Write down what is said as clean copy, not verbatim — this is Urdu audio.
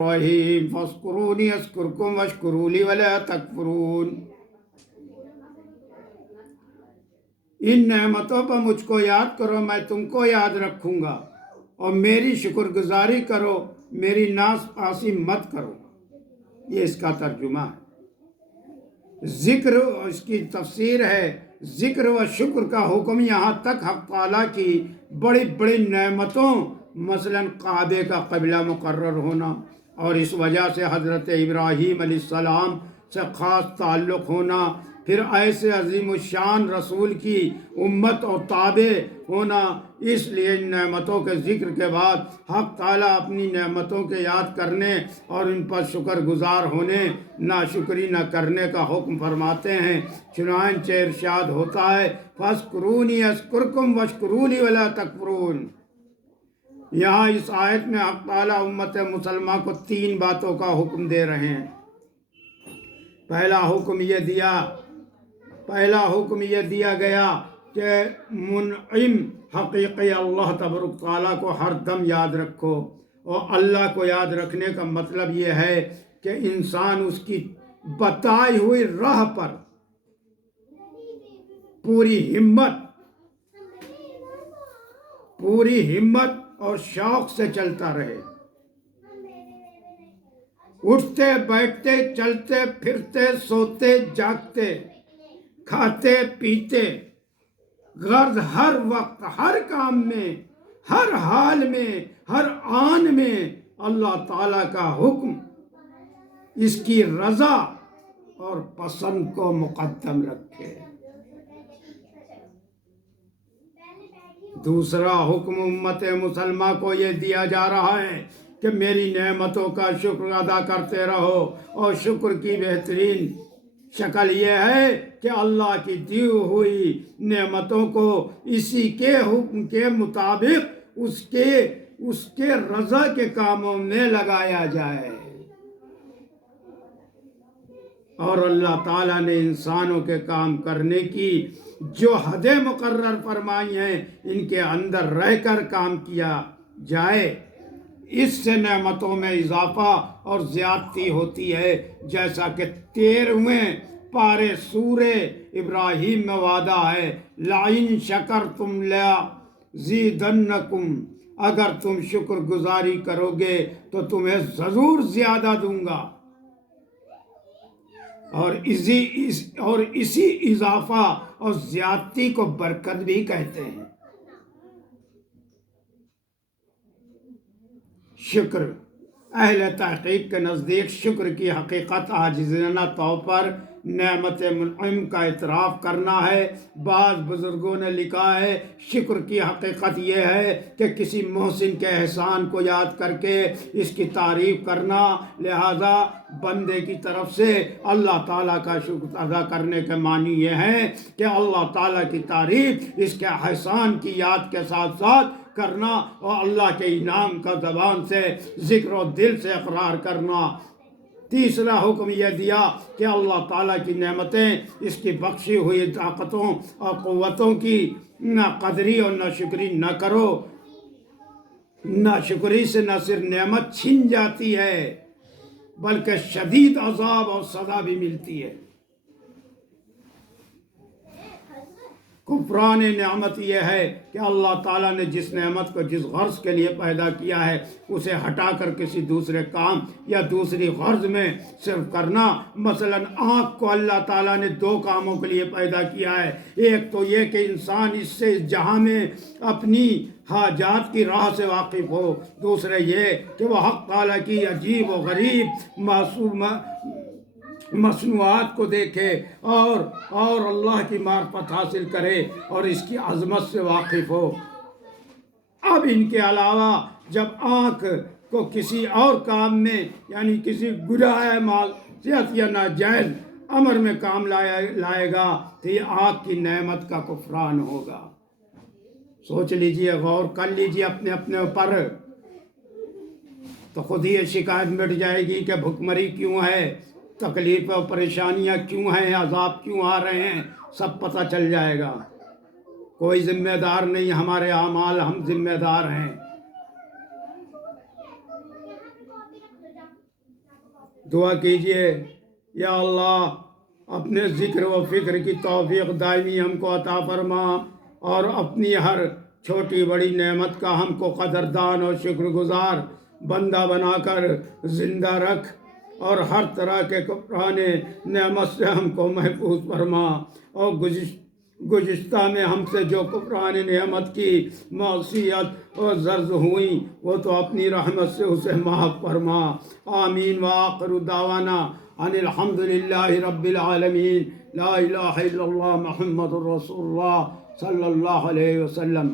رحیم فاذکرونی اذکرکم واشکروا لی ولا تکفرون۔ ان نعمتوں پر مجھ کو یاد کرو، میں تم کو یاد رکھوں گا، اور میری شکر گزاری کرو، میری ناز پاسی مت کرو۔ یہ اس کا ترجمہ ہے۔ ذکر اس کی تفسیر ہے، ذکر و شکر کا حکم یہاں تک حق تعالیٰ کی بڑی بڑی نعمتوں مثلا کعبے کا قبلہ مقرر ہونا، اور اس وجہ سے حضرت ابراہیم علیہ السلام سے خاص تعلق ہونا، پھر ایسے عظیم الشان رسول کی امت اور تابع ہونا، اس لیے ان نعمتوں کے ذکر کے بعد حق تعالیٰ اپنی نعمتوں کے یاد کرنے اور ان پر شکر گزار ہونے، ناشکری نہ کرنے کا حکم فرماتے ہیں۔ چنانچہ ارشاد ہوتا ہے فاذکرونی اذکرکم واشکروا لی ولا تکفرون۔ یہاں اس آیت میں حق تعالیٰ امت مسلمہ کو 3 باتوں کا حکم دے رہے ہیں۔ پہلا حکم یہ دیا گیا کہ منعم حقیقی اللہ تبارک تعالیٰ کو ہر دم یاد رکھو، اور اللہ کو یاد رکھنے کا مطلب یہ ہے کہ انسان اس کی بتائی ہوئی راہ پر پوری ہمت اور شوق سے چلتا رہے، اٹھتے بیٹھتے چلتے پھرتے سوتے جاگتے کھاتے پیتے، غرض ہر وقت ہر کام میں ہر حال میں ہر آن میں اللہ تعالیٰ کا حکم، اس کی رضا اور پسند کو مقدم رکھے۔ دوسرا حکم امت مسلمہ کو یہ دیا جا رہا ہے کہ میری نعمتوں کا شکر ادا کرتے رہو، اور شکر کی بہترین شکل یہ ہے کہ اللہ کی دی ہوئی نعمتوں کو اسی کے حکم کے مطابق اس کے رضا کے کاموں میں لگایا جائے۔ اور اللہ تعالیٰ نے انسانوں کے کام کرنے کی جو حدیں مقرر فرمائی ہیں، ان کے اندر رہ کر کام کیا جائے، اس سے نعمتوں میں اضافہ اور زیادتی ہوتی ہے، جیسا کہ 13ویں پارے سورہ ابراہیم میں وعدہ ہے لَإِن شَكَرْتُمْ لَأَزِيدَنَّكُمْ، اگر تم شکر گزاری کرو گے تو تمہیں ضرور زیادہ دوں گا۔ اور اسی اضافہ اور زیادتی کو برکت بھی کہتے ہیں۔ شکر اہل تحقیق کے نزدیک شکر کی حقیقت عاجزانہ طور پر نعمت منعم کا اعتراف کرنا ہے۔ بعض بزرگوں نے لکھا ہے شکر کی حقیقت یہ ہے کہ کسی محسن کے احسان کو یاد کر کے اس کی تعریف کرنا، لہذا بندے کی طرف سے اللہ تعالیٰ کا شکر ادا کرنے کے معنی یہ ہے کہ اللہ تعالیٰ کی تعریف اس کے احسان کی یاد کے ساتھ ساتھ کرنا، اور اللہ کے انعام کا زبان سے ذکر و دل سے اقرار کرنا۔ تیسرا حکم یہ دیا کہ اللہ تعالیٰ کی نعمتیں، اس کی بخشی ہوئی طاقتوں اور قوتوں کی نہ قدری اور نہ شکری نہ کرو۔ نہ شکری سے نہ صرف نعمت چھن جاتی ہے بلکہ شدید عذاب اور سزا بھی ملتی ہے۔ کفران نعمت یہ ہے کہ اللہ تعالیٰ نے جس نعمت کو جس غرض کے لیے پیدا کیا ہے اسے ہٹا کر کسی دوسرے کام یا دوسری غرض میں صرف کرنا۔ مثلا آنکھ کو اللہ تعالیٰ نے 2 کاموں کے لیے پیدا کیا ہے، ایک تو یہ کہ انسان اس سے اس جہاں میں اپنی حاجات کی راہ سے واقف ہو، دوسرے یہ کہ وہ حق تعالیٰ کی عجیب و غریب مصنوعات کو دیکھے اور اللہ کی معرفت حاصل کرے اور اس کی عظمت سے واقف ہو۔ اب ان کے علاوہ جب آنکھ کو کسی اور کام میں یعنی کسی گناہ معصیت یا ناجائز امر میں کام لائے گا تو یہ آنکھ کی نعمت کا کفران ہوگا۔ سوچ لیجئے، غور کر لیجئے اپنے اوپر، تو خود ہی شکایت مٹ جائے گی کہ بھکمری کیوں ہے، تکلیف اور پریشانیاں کیوں ہیں، عذاب کیوں آ رہے ہیں، سب پتہ چل جائے گا۔ کوئی ذمہ دار نہیں، ہمارے اعمال، ہم ذمہ دار ہیں۔ دعا کیجئے یا اللہ اپنے ذکر و فکر کی توفیق دائمی ہم کو عطا فرما، اور اپنی ہر چھوٹی بڑی نعمت کا ہم کو قدردان اور شکر گزار بندہ بنا کر زندہ رکھ، اور ہر طرح کے کفرانے نعمت سے ہم کو محفوظ فرما، اور گزشتہ میں ہم سے جو کفران نعمت کی معصیت اور زرز ہوئیں وہ تو اپنی رحمت سے اسے معاف فرما۔ آمین۔ وآخر دعوانا ان الحمد للہ رب العالمین، لا الہ الا اللہ محمد الرسول اللہ صلی اللہ علیہ وسلم۔